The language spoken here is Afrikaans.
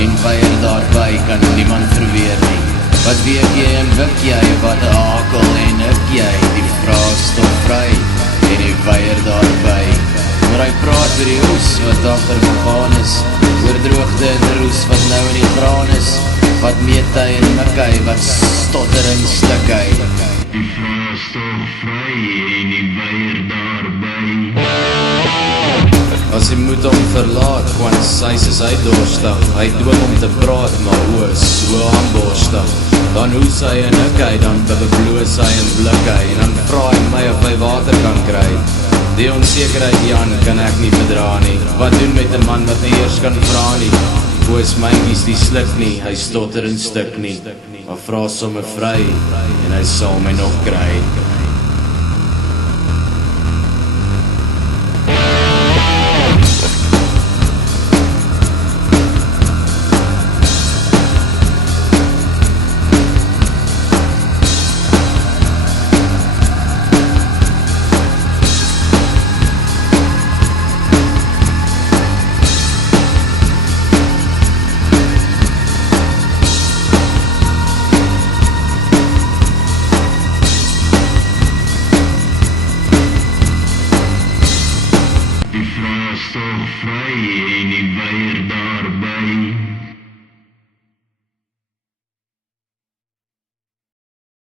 en weier daarby kan niemand verweer nie. Wat weet jy en wik jy, wat akel en hik jy, die vraag stop vry en die weier daarby. Maar hy praat oor die oes wat achter begaan is, oor droogte en roes wat nou in die graan is, wat meet hy en mik hy, wat stotter en stik hy. Die vraag stop vry en die weier daarby. As hy moet hom verlaat, want sy is hy doorstig, hy dwing om te praat, maar oos, so aanborstig. Dan hoes hy en hik hy, dan bebloos hy en blik hy, en dan vraag hy my of hy water kan kry. Die onzekerheid, Jan, kan ek nie verdra nie. Wat doen met 'n man wat nie eers kan vra nie? Boos mykies die sluk nie, hy stotter en stik nie, maar vra somme vry, en hy sal my nog kry.